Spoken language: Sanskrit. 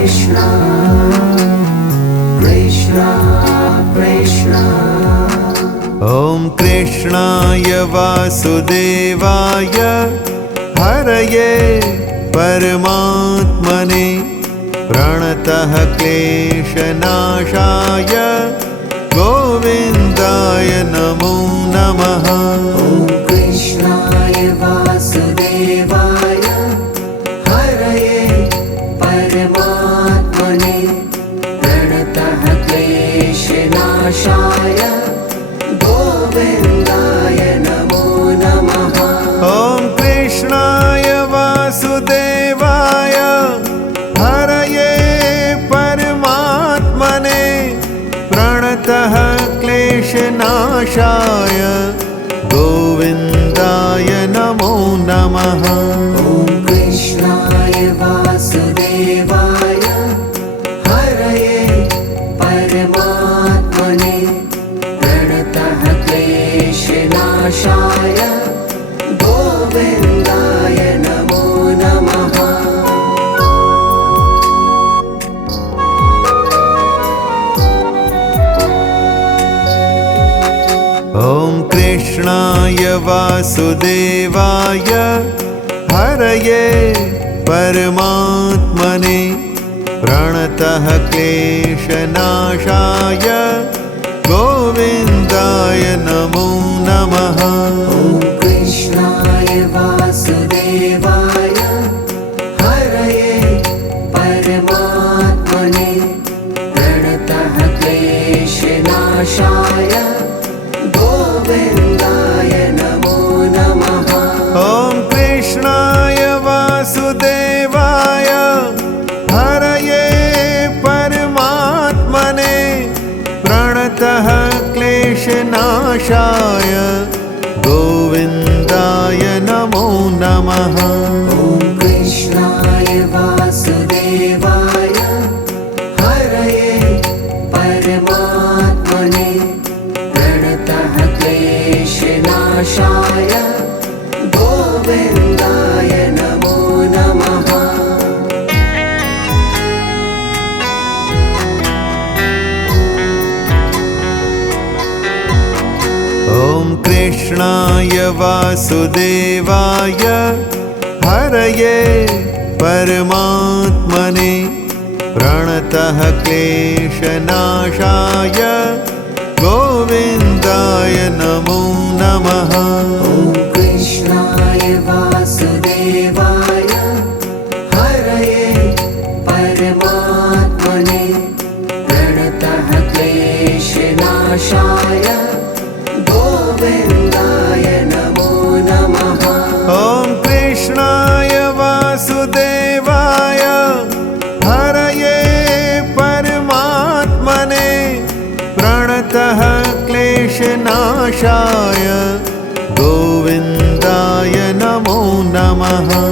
Krishna Krishna Krishna Om Krishnaya Vasudevaya Haraye Paramatmane Pranatah Kleshanashaya Govindaya Namo Namaha. Om Krishnaya Vasudevaya Haraye Paramatmane Pranatah Kleshanashaya Govindaya Namo Namaha. Om Krishnaya Vasudevaya Haraye Paramatmane Pranatah Kleshanashaya Govindaya Namo Namaha. Om Krishnaya Vasudevaya Haraye Paramatmane Pranatah Kleshanashaya Govindaya Namo Namaha. Om Krishnaya Vasudevaya Haraye Paramatmane Pranatah Kleshanashaya Govindaya Namo Namaha. Om Krishnaya Vasudevaya Haraye Paramatmane Pranatah Kleshanashaya Govindaya Namo Namaha. Om Krishnaya Vasudevaya Haraye Paramatmane Pranatah Kleshanashaya Govindaya Namo Namaha. Om Krishnaya Vasudevaya Haraye Paramatmane Pranatah Kleshanashaya Govindaya Namo Namaha. Om Krishnaya Vasudevaya Haraye Paramatmane Pranatah Kleshanashaya Govindaya Namo Namaha. Om Krishnaya Vasudevaya Haraye Paramatmane Pranatah Kleshanashaya Govindaya Namo Namaha. Om Krishnaya Vasudevaya Haraye Paramatmane Pranatah Kleshanashaya Govindaya Namo Namaha.